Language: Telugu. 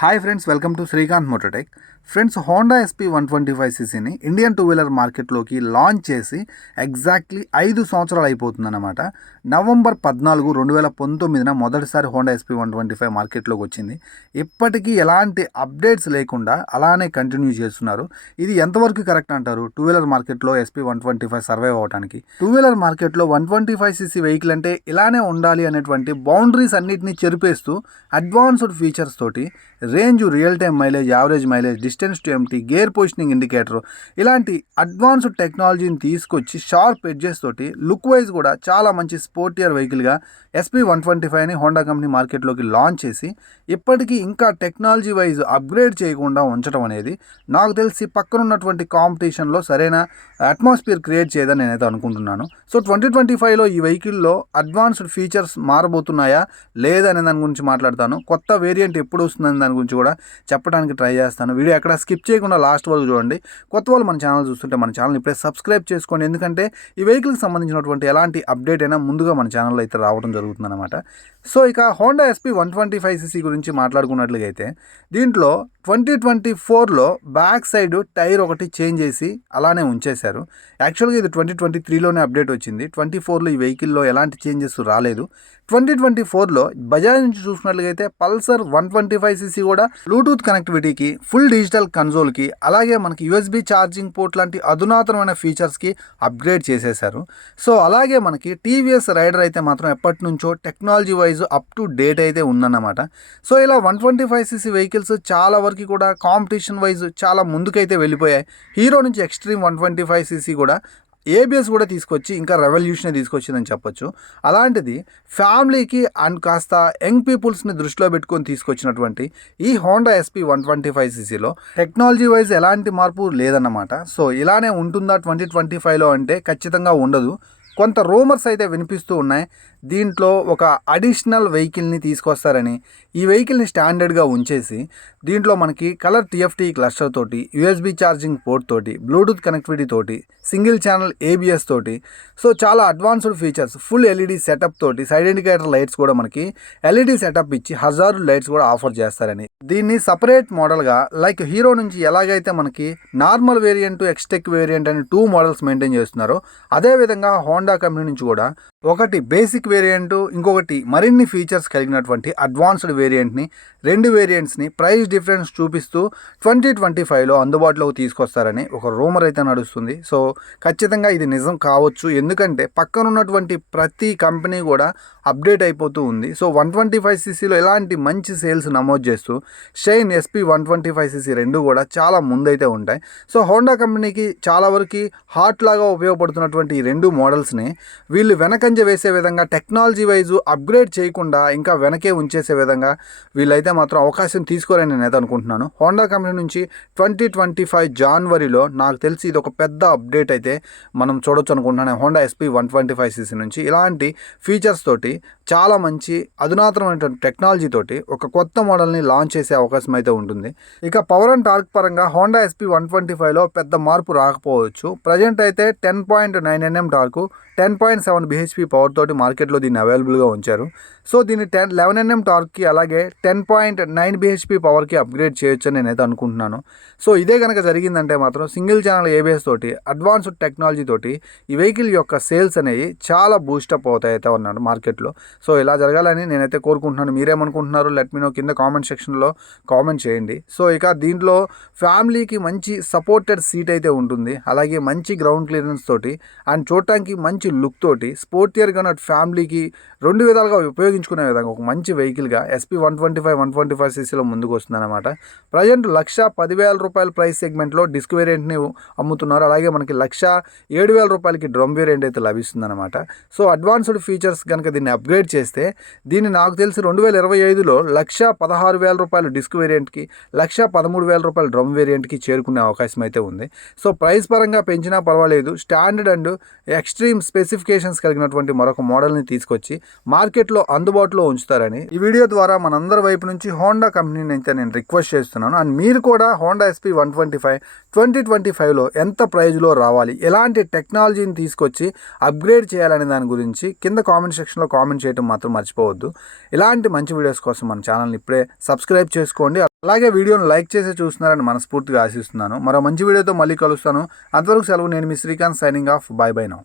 Hi friends welcome to Srikanth Mototech friends Honda SP one twenty five సీసీని Indian two wheeler మార్కెట్లోకి లాంచ్ చేసి ఎగ్జాక్ట్లీ ఐదు సంవత్సరాలు అయిపోతుందన్నమాట. నవంబర్ పద్నాలుగు రెండు వేల పంతొమ్మిదిన మొదటిసారి Honda SP one twenty five మార్కెట్లోకి వచ్చింది. ఇప్పటికీ ఎలాంటి అప్డేట్స్ లేకుండా అలానే కంటిన్యూ చేస్తున్నారు. ఇది ఎంతవరకు కరెక్ట్ అంటారు? టూ వీలర్ మార్కెట్లో SP one twenty five survive అవ్వడానికి టూ వీలర్ మార్కెట్లో one twenty five CC vehicle అంటే ఇలానే ఉండాలి అనేటువంటి బౌండరీస్ అన్నిటిని చెరిపేస్తూ అడ్వాన్స్డ్ ఫీచర్స్ తోటి range real time mileage average mileage distance to empty gear positioning indicator ఇలాంటి అడ్వాన్స్డ్ టెక్నాలజీని తీసుకొచ్చి షార్ప్ ఎడ్జెస్ తోటి లుక్ వైజ్ కూడా చాలా మంచి స్పోర్టియర్ వెహికల్గా ఎస్పీ వన్ ట్వంటీ ఫైవ్ని హోండా కంపెనీ మార్కెట్లోకి లాంచ్ చేసి ఇప్పటికీ ఇంకా టెక్నాలజీ వైజ్ అప్గ్రేడ్ చేయకుండా ఉంచడం అనేది నాకు తెలిసి పక్కన ఉన్నటువంటి కాంపిటీషన్లో సరైన అట్మాస్ఫియర్ క్రియేట్ చేయదని నేనైతే అనుకుంటున్నాను. సో ట్వంటీ ట్వంటీ ఫైవ్లో ఈ వెహికల్లో అడ్వాన్స్డ్ ఫీచర్స్ మారబోతున్నాయా? లేదనే దాని గురించి మాట్లాడతాను. కొత్త వేరియంట్ ఎప్పుడు వస్తుందని దాని గురించి కూడా చెప్పడానికి ట్రై చేస్తాను. వీడియో ఎక్కడ స్కిప్ చేయకుండా లాస్ట్ వరకు చూడండి. కొత్త వాళ్ళు మన ఛానల్ చూస్తుంటే మన ఛానల్ ఇప్పుడే సబ్స్క్రైబ్ చేసుకోండి. ఎందుకంటే ఈ వెహికల్కి సంబంధించినటువంటి ఎలాంటి అప్డేట్ అయినా ముందుగా మన ఛానల్లో అయితే రావడం జరుగుతుందన్నమాట. సో ఇక Honda SP one twenty five CC గురించి మాట్లాడుకున్నట్లుగైతే దీంట్లో ట్వంటీ ట్వంటీ ఫోర్లో బ్యాక్ సైడ్ టైర్ ఒకటి చేంజ్ చేసి అలానే ఉంచేశారు. యాక్చువల్గా ఇది ట్వంటీ ట్వంటీ త్రీలోనే అప్డేట్ వచ్చింది. ట్వంటీ ఫోర్లో ఈ వెహికల్లో ఎలాంటి చేంజెస్ రాలేదు. ట్వంటీ ట్వంటీ ఫోర్లో బజాజ్ నుంచి చూసినట్లయితే Pulsar one twenty five CC కూడా బ్లూటూత్ కనెక్టివిటీకి ఫుల్ డిజిటల్ కన్సోల్కి అలాగే మనకి యూఎస్బి ఛార్జింగ్ పోర్ట్ లాంటి అధునాతనమైన ఫీచర్స్కి అప్గ్రేడ్ చేసేశారు. సో అలాగే మనకి టీవీఎస్ రైడర్ అయితే మాత్రం ఎప్పటి నుంచో technology wise up to date అయితే ఉందన్నమాట. సో ఇలా one twenty five CC vehicles చాలా వరకు కూడా కాంపిటీషన్ వైజ్ చాలా ముందుకైతే వెళ్ళిపోయాయి. హీరో నుంచి Xtreme one twenty five CC కూడా ఏబిఎస్ కూడా తీసుకొచ్చి ఇంకా రెవల్యూషన్ తీసుకొచ్చిందని చెప్పొచ్చు. అలాంటిది ఫ్యామిలీకి అండ్ కాస్త యంగ్ పీపుల్స్ని దృష్టిలో పెట్టుకొని తీసుకొచ్చినటువంటి ఈ Honda SP one twenty five సీసీలో technology wise ఎలాంటి మార్పు లేదన్నమాట. సో ఇలానే ఉంటుందా ట్వంటీ ట్వంటీ ఫైవ్లో అంటే ఖచ్చితంగా ఉండదు. కొంత రూమర్స్ అయితే వినిపిస్తూ ఉన్నాయి. దీంట్లో ఒక అడిషనల్ వెహికల్ని తీసుకొస్తారని ఈ వెహికల్ని స్టాండర్డ్గా ఉంచేసి దీంట్లో మనకి కలర్ టీఎఫ్టీ క్లస్టర్ తోటి యూఎస్బి ఛార్జింగ్ పోర్ట్ తోటి బ్లూటూత్ కనెక్టివిటీ తోటి సింగిల్ ఛానల్ ఏబిఎస్ తోటి. సో చాలా advanced features full LED setup తోటి సైడ్ ఇండికేటర్ లైట్స్ కూడా మనకి ఎల్ఈడి సెటప్ ఇచ్చి హజారు లైట్స్ కూడా ఆఫర్ చేస్తారని. దీన్ని సపరేట్ మోడల్గా లైక్ హీరో నుంచి ఎలాగైతే మనకి నార్మల్ వేరియంట్ ఎక్స్టెక్ వేరియంట్ అని టూ మోడల్స్ మెయింటైన్ చేస్తున్నారో అదేవిధంగా హోండా కంపెనీ నుంచి కూడా ఒకటి బేసిక్ వేరియంట్ ఇంకొకటి మరిన్ని ఫీచర్స్ కలిగినటువంటి అడ్వాన్స్డ్ వేరియంట్ని రెండు వేరియంట్స్ని ప్రైస్ డిఫరెన్స్ చూపిస్తూ ట్వంటీ ట్వంటీ ఫైవ్లో అందుబాటులోకి తీసుకొస్తారని ఒక రూమర్ అయితే నడుస్తుంది. సో ఖచ్చితంగా ఇది నిజం కావచ్చు. ఎందుకంటే పక్కన ఉన్నటువంటి ప్రతి కంపెనీ కూడా అప్డేట్ అయిపోతూ ఉంది. సో వన్ ట్వంటీ ఫైవ్ సీసీలో ఎలాంటి మంచి సేల్స్ నమోదు చేస్తూ Shine SP one twenty five CC రెండు కూడా చాలా ముందైతే ఉంటాయి. సో హోండా కంపెనీకి చాలా వరకు హాట్ లాగా ఉపయోగపడుతున్నటువంటి ఈ రెండు మోడల్స్ని వీళ్ళు వెనక వెనకంజ వేసే విధంగా టెక్నాలజీ వైజు అప్గ్రేడ్ చేయకుండా ఇంకా వెనకే ఉంచేసే విధంగా వీళ్ళైతే మాత్రం అవకాశం తీసుకోరని నేనైతే అనుకుంటున్నాను. హోండా కంపెనీ నుంచి ట్వంటీ ట్వంటీ ఫైవ్ జనవరిలో నాకు తెలిసి ఇది ఒక పెద్ద అప్డేట్ అయితే మనం చూడొచ్చు అనుకుంటున్నాను. Honda SP one twenty five CC నుంచి ఇలాంటి ఫీచర్స్ తోటి చాలా మంచి అధునాతనమైనటువంటి టెక్నాలజీ తోటి ఒక కొత్త మోడల్ని లాంచ్ చేసే అవకాశం అయితే ఉంటుంది. ఇక పవర్ అండ్ టార్క్ పరంగా హోండా ఎస్పీ వన్ ట్వంటీ ఫైవ్లో పెద్ద మార్పు రాకపోవచ్చు. ప్రజెంట్ అయితే ten point nine NM torque ten point seven BHP power తోటి మార్కెట్లో దీన్ని అవైలబుల్గా ఉంచారు. సో దీన్ని టెన్ లెవెన్ ఎన్ఎం టార్క్కి అలాగే టెన్ పాయింట్ నైన్ బిహెచ్పి పవర్కి అప్గ్రేడ్ చేయొచ్చు అని నేనైతే అనుకుంటున్నాను. సో ఇదే కనుక జరిగిందంటే మాత్రం సింగిల్ ఛానల్ ఏబిఎస్ తోటి అడ్వాన్స్డ్ టెక్నాలజీ తోటి ఈ వెహికల్ యొక్క సేల్స్ అనేవి చాలా బూస్టప్ అవుతాయి అయితే ఉన్నాడు మార్కెట్లో. సో ఇలా జరగాలని నేనైతే కోరుకుంటున్నాను. మీరేమనుకుంటున్నారు లెట్ మీ నో కింద కామెంట్ సెక్షన్లో కామెంట్ చేయండి. సో ఇక దీంట్లో ఫ్యామిలీకి మంచి సపోర్టెడ్ సీట్ అయితే ఉంటుంది. అలాగే మంచి గ్రౌండ్ క్లియరెన్స్ తోటి అండ్ చూడటానికి మంచి లుక్ తోటి స్పోర్ట్స్ స్పోర్టియర్గా అటు ఫ్యామిలీకి రెండు విధాలుగా ఉపయోగించుకునే విధంగా ఒక మంచి వెహికల్గా SP one twenty five one twenty five సీసీలో ముందుకు వస్తుందన్నమాట ప్రజెంట్ లక్ష పదివేల రూపాయల ప్రైస్ సెగ్మెంట్లో డిస్క్ వేరియంట్ని అమ్ముతున్నారు. అలాగే మనకి లక్ష ఏడు వేల రూపాయలకి డ్రమ్ వేరియంట్ అయితే లభిస్తుందన్నమాట. సో అడ్వాన్స్డ్ ఫీచర్స్ కనుక దీన్ని అప్గ్రేడ్ చేస్తే దీన్ని నాకు తెలిసి రెండు వేల ఇరవై ఐదులో లక్ష పదహారు వేల రూపాయలు డిస్క్ వేరియంట్కి లక్ష పదమూడు వేల రూపాయల డ్రమ్ వేరియంట్కి చేరుకునే అవకాశం అయితే ఉంది. సో ప్రైస్ పరంగా పెంచినా పర్వాలేదు. స్టాండర్డ్ అండ్ ఎక్స్ట్రీమ్ స్పెసిఫికేషన్స్ కలిగినటువంటి అనేటటువంటి మరొక మోడల్ని తీసుకొచ్చి మార్కెట్లో అందుబాటులో ఉంచుతారని ఈ వీడియో ద్వారా మనందరి వైపు నుంచి హోండా కంపెనీని అయితే నేను రిక్వెస్ట్ చేస్తున్నాను. అండ్ మీరు కూడా Honda SP one twenty five twenty twenty ఫైవ్లో ఎంత ప్రైజ్లో రావాలి ఎలాంటి టెక్నాలజీని తీసుకొచ్చి అప్గ్రేడ్ చేయాలనే దాని గురించి కింద కామెంట్ సెక్షన్లో కామెంట్ చేయడం మాత్రం మర్చిపోవద్దు. ఇలాంటి మంచి వీడియోస్ కోసం మన ఛానల్ని ఇప్పుడే సబ్స్క్రైబ్ చేసుకోండి. అలాగే వీడియోను లైక్ చేసి చూస్తున్నారని మనస్ఫూర్తిగా ఆశిస్తున్నాను. మరో మంచి వీడియోతో మళ్ళీ కలుస్తాను. అంతవరకు సెలవు నేను మీ Srikanth signing off. Bye bye now.